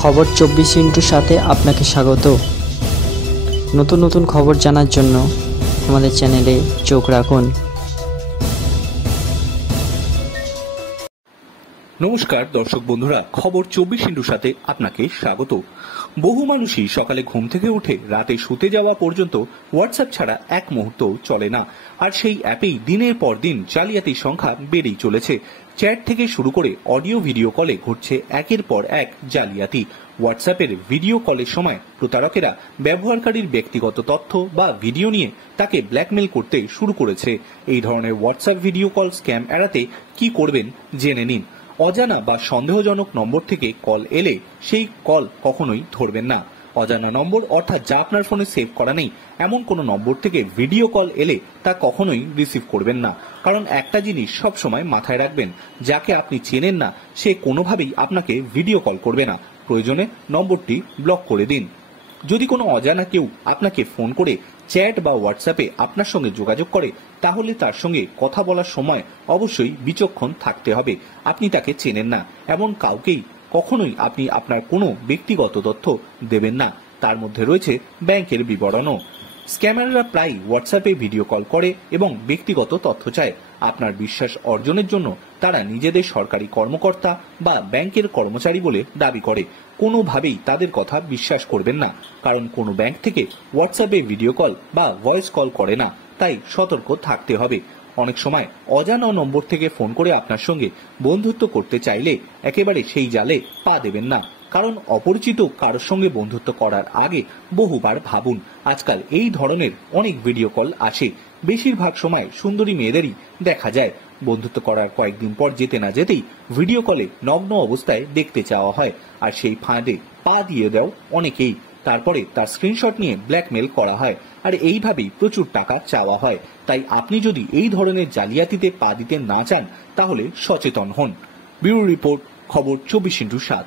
খবর 24x সাথে আপনাকে স্বাগত। নতুন নতুন খবর জানার জন্য আমাদের চ্যানেলে চোখ রাখুন। নমস্কার দর্শক বন্ধুরা, খবর 24x সাথে আপনাকে স্বাগত। বহু মানুষই সকালে ঘুম থেকে উঠে রাতে শুতে যাওয়া পর্যন্ত হোয়াটসঅ্যাপ ছাড়া এক মুহূর্ত চলে না। আর সেই অ্যাপেই দিনের পর দিন জালিয়াতির সংখ্যা বেড়েই চলেছে। চ্যাট থেকে শুরু করে অডিও ভিডিও কলে ঘটছে একের পর এক জালিয়াতি। হোয়াটসঅ্যাপের ভিডিও কলের সময় প্রতারকেরা ব্যবহারকারীর ব্যক্তিগত তথ্য বা ভিডিও নিয়ে তাকে ব্ল্যাকমেল করতে শুরু করেছে। এই ধরনের হোয়াটসঅ্যাপ ভিডিও কল স্ক্যাম এড়াতে কি করবেন জেনে নিন। অজানা বা সন্দেহজনক নম্বর থেকে কল এলে সেই কল কখনোই ধরবেন না। অজানা নম্বর অর্থাৎ যা আপনার ফোনে সেভ করা নেই এমন কোনো নম্বর থেকে ভিডিও কল এলে তা কখনোই রিসিভ করবেন না। কারণ একটা জিনিস সব সময় মাথায় রাখবেন, যাকে আপনি চেনেন না সে কোনোভাবেই আপনাকে ভিডিও কল করবে না। প্রয়োজনে নম্বরটি ব্লক করে দিন। যদি কোনো অজানা কেউ আপনাকে ফোন করে চ্যাট বা হোয়াটসঅ্যাপে আপনার সঙ্গে যোগাযোগ করে, তাহলে তার সঙ্গে কথা বলার সময় অবশ্যই বিচক্ষণ থাকতে হবে। আপনি তাকে চেনেন না এমন কাউকেই কখনোই আপনি আপনার কোনো ব্যক্তিগত তথ্য দেবেন না। তার মধ্যে রয়েছে ব্যাংকের বিবরণও। স্ক্যামাররা প্রায় হোয়াটসঅ্যাপে ভিডিও কল করে এবং ব্যক্তিগত তথ্য চায়। আপনার বিশ্বাস অর্জনের জন্য তারা নিজেদের সরকারি কর্মকর্তা বা ব্যাংকের কর্মচারী বলে দাবি করে। কোনোভাবেই তাদের কথা বিশ্বাস করবেন না, কারণ কোনো ব্যাংক থেকে হোয়াটসঅ্যাপে ভিডিও কল বা ভয়েস কল করে না, তাই সতর্ক থাকতে হবে। অনেক সময় অজানা নম্বর থেকে ফোন করে আপনার সঙ্গে বন্ধুত্ব করতে চাইলে একেবারে সেই জালে পা দেবেন না। কারণ অপরিচিত কারোর সঙ্গে বন্ধুত্ব করার আগে বহুবার ভাবুন। আজকাল এই ধরনের অনেক ভিডিও কল আসে। বেশিরভাগ সময় সুন্দরী মেয়েদেরই দেখা যায়। বন্ধুত্ব করার কয়েকদিন পর যেতে না যেতেই ভিডিও কলে নগ্ন অবস্থায় দেখতে চাওয়া হয়, আর সেই ফাঁদে পা দিয়ে দেও অনেকেই। তারপরে তার স্ক্রিনশট নিয়ে ব্ল্যাকমেল করা হয়, আর এইভাবেই প্রচুর টাকা চাওয়া হয়। তাই আপনি যদি এই ধরনের জালিয়াতিতে পা দিতে না চান তাহলে সচেতন হন। ব্যুরো রিপোর্ট, খবর 24x7।